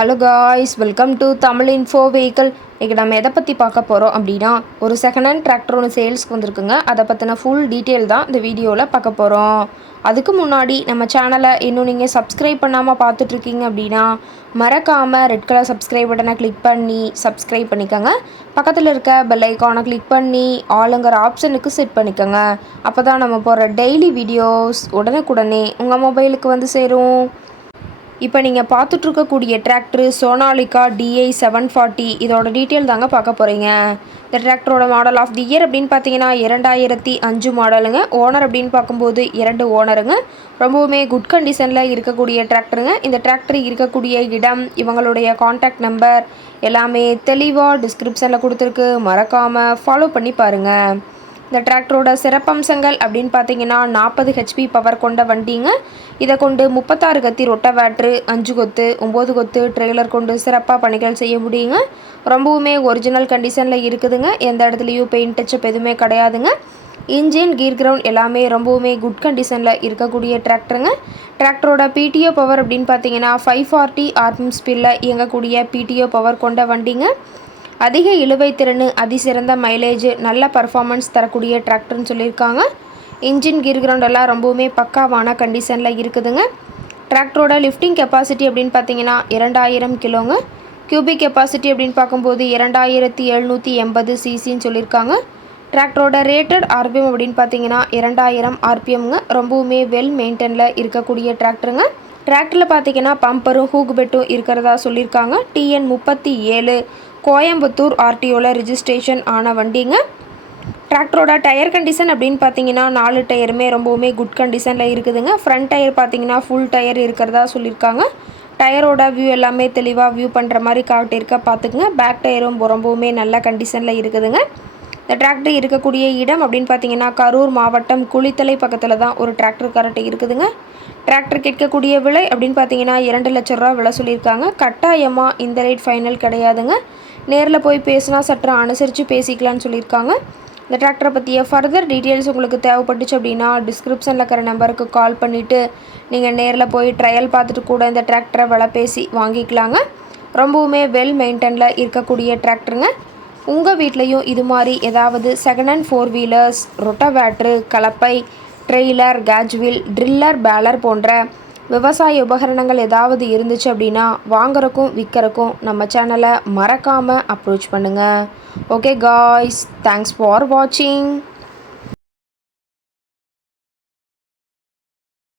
Hello guys, welcome to Tamil info vehicle. இன்றைக்கி நம்ம எதை பற்றி பார்க்க போகிறோம் அப்படின்னா, ஒரு செகண்ட் ஹேண்ட் டிராக்டர் ஒன்று சேல்ஸ்க்கு வந்திருக்குங்க. அதை பற்றின ஃபுல் டீட்டெயில் தான் இந்த வீடியோவில் பார்க்க போகிறோம். அதுக்கு முன்னாடி நம்ம சேனலை இன்னும் நீங்கள் சப்ஸ்கிரைப் பண்ணாமல் பார்த்துட்ருக்கீங்க அப்படின்னா, மறக்காமல் ரெட் கலர் சப்ஸ்கிரைப் பட்டனை கிளிக் பண்ணி சப்ஸ்கிரைப் பண்ணிக்கோங்க. பக்கத்தில் இருக்க பெல் ஐக்கானை கிளிக் பண்ணி ஆளுங்கிற ஆப்ஷனுக்கு செட் பண்ணிக்கோங்க. அப்போ தான் நம்ம போகிற டெய்லி வீடியோஸ் உடனுக்குடனே உங்கள் மொபைலுக்கு வந்து சேரும். இப்போ நீங்கள் பார்த்துட்ருக்கக்கூடிய டிராக்டரு சோனாலிகா DI 740. இதோட டீட்டெயில் தாங்க பார்க்க போகிறீங்க. இந்த டிராக்டரோட மாடல் ஆஃப் தி இயர் அப்படின்னு பார்த்தீங்கன்னா 2005 மாடலுங்க. ஓனர் அப்படின்னு பார்க்கும்போது 2 ஓனருங்க. ரொம்பவுமே குட் கண்டிஷனில் இருக்கக்கூடிய டிராக்டருங்க. இந்த டிராக்டர் இருக்கக்கூடிய இடம், இவங்களுடைய காண்டாக்ட் நம்பர் எல்லாமே தெளிவாக டிஸ்கிரிப்ஷனில் கொடுத்துருக்கு. மறக்காமல் ஃபாலோ பண்ணி பாருங்கள். இந்த டிராக்டரோட சிறப்பம்சங்கள் அப்படின்னு பார்த்தீங்கன்னா 40 HP பவர் கொண்ட வண்டிங்க. இதை கொண்டு 36 கத்தி ரொட்டவேட்ரு, 5 கொத்து 9 கொத்து ட்ரெய்லர் கொண்டு சிறப்பாக பணிகள் செய்ய முடியுங்க. ரொம்பவுமே ஒரிஜினல் கண்டிஷனில் இருக்குதுங்க. எந்த இடத்துலையும் பெயிண்ட் டச்சப் எதுவுமே கிடையாதுங்க. இன்ஜின் கீர் கிரவுண்ட் எல்லாமே ரொம்பவுமே குட் கண்டிஷனில் இருக்கக்கூடிய டிராக்டருங்க. டிராக்டரோட PTO பவர் அப்படின்னு பார்த்தீங்கன்னா 540 RPM ஸ்பீடில் இயங்கக்கூடிய PTO பவர் கொண்ட வண்டிங்க. அதிக இழுவை திறன், அதிசிறந்த மைலேஜ், நல்ல பர்ஃபார்மன்ஸ் தரக்கூடிய டிராக்டர்னு சொல்லியிருக்காங்க. இன்ஜின் கீர் கிரவுண்ட் எல்லாம் ரொம்பவுமே பக்காவான கண்டிஷனில் இருக்குதுங்க. டிராக்டரோட லிஃப்டிங் கெப்பாசிட்டி அப்படின்னு பார்த்தீங்கன்னா 2000 கிலோங்க. கியூபிக் கெப்பாசிட்டி அப்படின்னு பார்க்கும்போது 2780 சிசின்னு சொல்லியிருக்காங்க. டிராக்டரோட ரேட்டட் RPM அப்படின்னு பார்த்தீங்கன்னா 2000 RPMங்க. ரொம்பவுமே வெல் மெயின்டெனில் இருக்கக்கூடிய டிராக்டருங்க. டிராக்டரில் பார்த்தீங்கன்னா பம்பரும் ஹூக் பெட்டும் இருக்கிறதா சொல்லியிருக்காங்க. TN 37 கோயம்புத்தூர் RTOவில் ரிஜிஸ்ட்ரேஷன் ஆன வண்டிங்க. டிராக்டரோட டயர் கண்டிஷன் அப்படின்னு பார்த்தீங்கன்னா 4 டயருமே ரொம்பவுமே குட் கண்டிஷனில் இருக்குதுங்க. ஃப்ரண்ட் டயர் பார்த்தீங்கன்னா ஃபுல் டயர் இருக்கிறதா சொல்லியிருக்காங்க. டயரோட வியூ எல்லாமே தெளிவாக வியூ பண்ணுற மாதிரி காட்டியிருக்க பார்த்துக்குங்க. பேக் டயரும் ரொம்பவுமே நல்ல கண்டிஷனில் இருக்குதுங்க. இந்த டிராக்டர் இருக்கக்கூடிய இடம் அப்படின்னு பார்த்தீங்கன்னா கரூர் மாவட்டம் குளித்தலை பக்கத்தில் தான் ஒரு டிராக்டர் கரெக்டாக இருக்குதுங்க. டிராக்டர் கேட்கக்கூடிய விலை அப்படின்னு பார்த்தீங்கன்னா 2 லட்ச ரூபா விலை சொல்லியிருக்காங்க. கட்டாயமாக இந்த ரேட் ஃபைனல் கிடையாதுங்க. நேரில் போய் பேசினா சற்று அனுசரித்து பேசிக்கலான்னு சொல்லியிருக்காங்க. இந்த டிராக்டரை பற்றிய ஃபர்தர் டீட்டெயில்ஸ் உங்களுக்கு தேவைப்பட்டுச்சு அப்படின்னா டிஸ்கிரிப்ஷனில் இருக்கிற நம்பருக்கு கால் பண்ணிவிட்டு நீங்கள் நேரில் போய் ட்ரையல் பார்த்துட்டு கூட இந்த டிராக்டரை விலை பேசி வாங்கிக்கலாங்க. ரொம்பவுமே வெல் மெயின்டெனில் இருக்கக்கூடிய டிராக்டருங்க. உங்கள் வீட்லேயும் இது மாதிரி ஏதாவது செகண்ட் ஹேண்ட் 4 வீலர்ஸ், ரொட்டவேட்ரு, கலப்பை, ட்ரெய்லர், கேஜ்வில், ட்ரில்லர், பேலர் போன்ற விவசாய உபகரணங்கள் ஏதாவது இருந்துச்சு அப்படின்னா வாங்குறக்கும் விற்கிறக்கும் நம்ம சேனலை மறக்காமல் அப்ரோச் பண்ணுங்கள். ஓகே காய்ஸ், தேங்க்ஸ் ஃபார் வாட்சிங்.